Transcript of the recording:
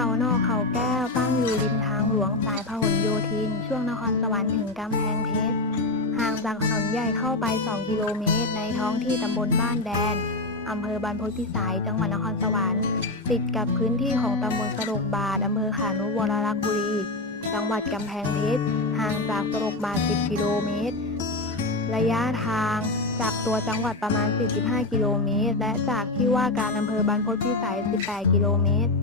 เขานอกเขาแก้วตั้งอยู่ริมทางหลวงสายพหลโยธิน ช่วงนครสวรรค์ถึงกำแพงเพชรห่างจากถนนใหญ่เข้าไป 2 กิโลเมตร ในท้องที่ตำบลบ้านแดนอำเภอบรรพตพิสัยจังหวัดนครสวรรค์ ติดกับพื้นที่ของตำบลสะกบาดอำเภอขานุวรรักษ์บุรี จังหวัดกำแพงเพชรห่างจากสะกบาด 10 กิโลเมตร ระยะทางจากตัวจังหวัดประมาณ 45 กิโลเมตร และจากที่ว่าการอำเภอบรรพตพิสัย 18 กิโลเมตร